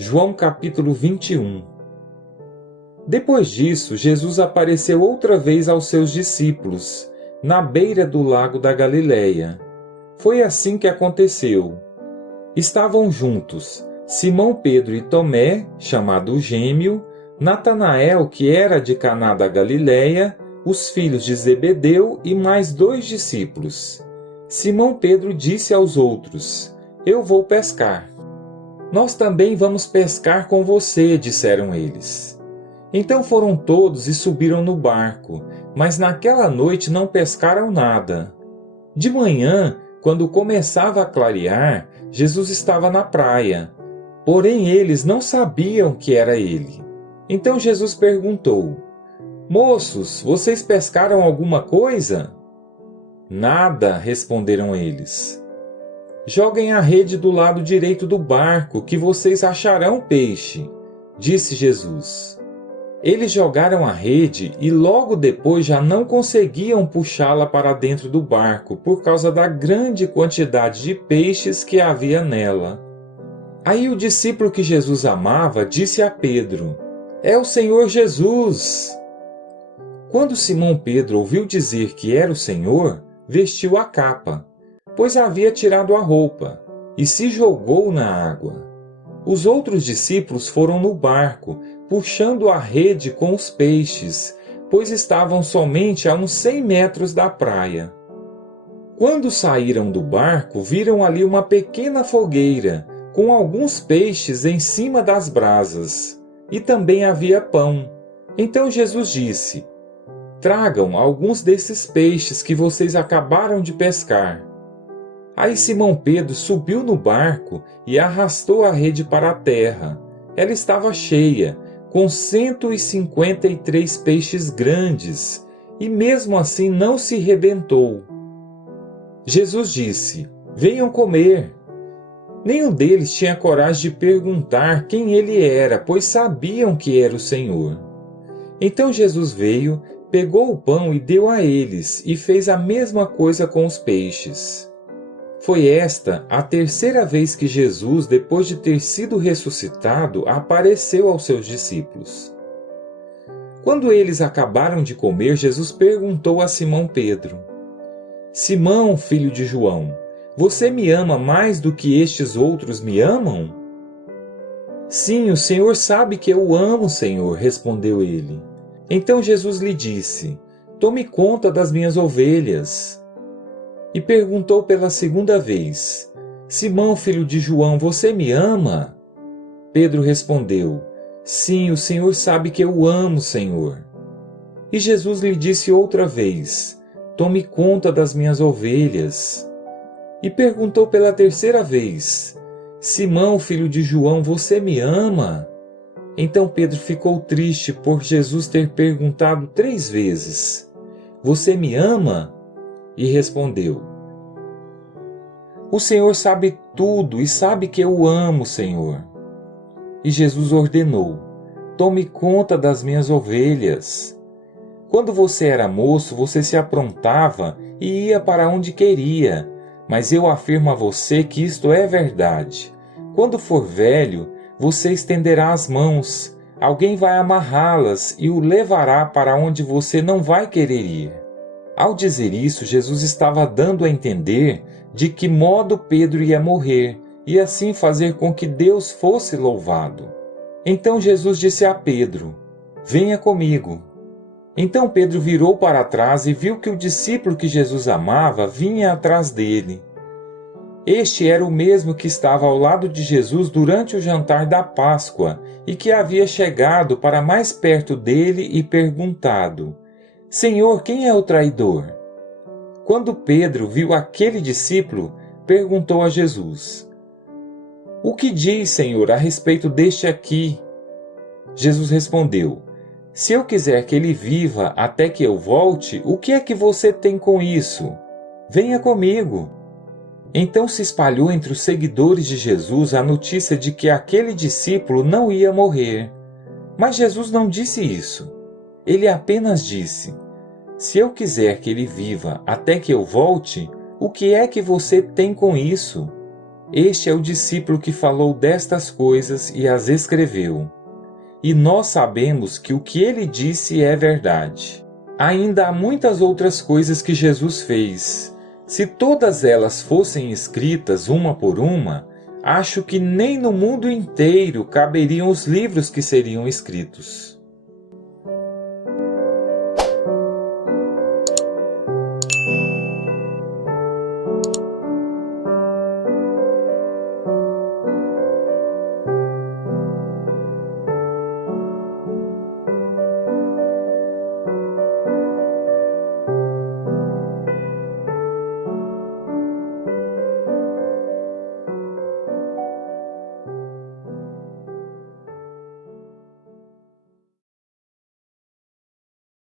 João capítulo 21. Depois disso, Jesus apareceu outra vez aos seus discípulos, na beira do lago da Galileia. Foi assim que aconteceu. Estavam juntos Simão Pedro e Tomé, chamado Gêmeo, Natanael, que era de Caná da Galileia, os filhos de Zebedeu e mais 2 discípulos. Simão Pedro disse aos outros: Eu vou pescar. Nós também vamos pescar com você, disseram eles. Então foram todos e subiram no barco, mas naquela noite não pescaram nada. De manhã, quando começava a clarear, Jesus estava na praia. Porém eles não sabiam que era ele. Então Jesus perguntou: Moços, vocês pescaram alguma coisa? Nada, responderam eles. Joguem a rede do lado direito do barco, que vocês acharão peixe, disse Jesus. Eles jogaram a rede e logo depois já não conseguiam puxá-la para dentro do barco por causa da grande quantidade de peixes que havia nela. Aí o discípulo que Jesus amava disse a Pedro: É o Senhor Jesus! Quando Simão Pedro ouviu dizer que era o Senhor, vestiu a capa, pois havia tirado a roupa, e se jogou na água. Os outros discípulos foram no barco, puxando a rede com os peixes, pois estavam somente a uns 100 metros da praia. Quando saíram do barco, viram ali uma pequena fogueira, com alguns peixes em cima das brasas, e também havia pão. Então Jesus disse: Tragam alguns desses peixes que vocês acabaram de pescar. Aí Simão Pedro subiu no barco e arrastou a rede para a terra. Ela estava cheia, com 153 peixes grandes, e mesmo assim não se rebentou. Jesus disse: Venham comer. Nenhum deles tinha coragem de perguntar quem ele era, pois sabiam que era o Senhor. Então Jesus veio, pegou o pão e deu a eles, e fez a mesma coisa com os peixes. Foi esta a terceira vez que Jesus, depois de ter sido ressuscitado, apareceu aos seus discípulos. Quando eles acabaram de comer, Jesus perguntou a Simão Pedro: Simão, filho de João, você me ama mais do que estes outros me amam? Sim, o Senhor sabe que eu o amo, Senhor, respondeu ele. Então Jesus lhe disse: Tome conta das minhas ovelhas. E perguntou pela segunda vez: Simão, filho de João, você me ama? Pedro respondeu: Sim, o Senhor sabe que eu o amo, Senhor. E Jesus lhe disse outra vez: Tome conta das minhas ovelhas. E perguntou pela terceira vez: Simão, filho de João, você me ama? Então Pedro ficou triste por Jesus ter perguntado 3 vezes: Você me ama? E respondeu: O Senhor sabe tudo e sabe que eu o amo, Senhor. E Jesus ordenou: Tome conta das minhas ovelhas. Quando você era moço, você se aprontava e ia para onde queria, mas eu afirmo a você que isto é verdade. Quando for velho, você estenderá as mãos, alguém vai amarrá-las e o levará para onde você não vai querer ir. Ao dizer isso, Jesus estava dando a entender de que modo Pedro ia morrer e assim fazer com que Deus fosse louvado. Então Jesus disse a Pedro: Venha comigo. Então Pedro virou para trás e viu que o discípulo que Jesus amava vinha atrás dele. Este era o mesmo que estava ao lado de Jesus durante o jantar da Páscoa e que havia chegado para mais perto dele e perguntado: Senhor, quem é o traidor? Quando Pedro viu aquele discípulo, perguntou a Jesus: O que diz, Senhor, a respeito deste aqui? Jesus respondeu: Se eu quiser que ele viva até que eu volte, o que é que você tem com isso? Venha comigo. Então se espalhou entre os seguidores de Jesus a notícia de que aquele discípulo não ia morrer. Mas Jesus não disse isso. Ele apenas disse: Se eu quiser que ele viva até que eu volte, o que é que você tem com isso? Este é o discípulo que falou destas coisas e as escreveu. E nós sabemos que o que ele disse é verdade. Ainda há muitas outras coisas que Jesus fez. Se todas elas fossem escritas uma por uma, acho que nem no mundo inteiro caberiam os livros que seriam escritos.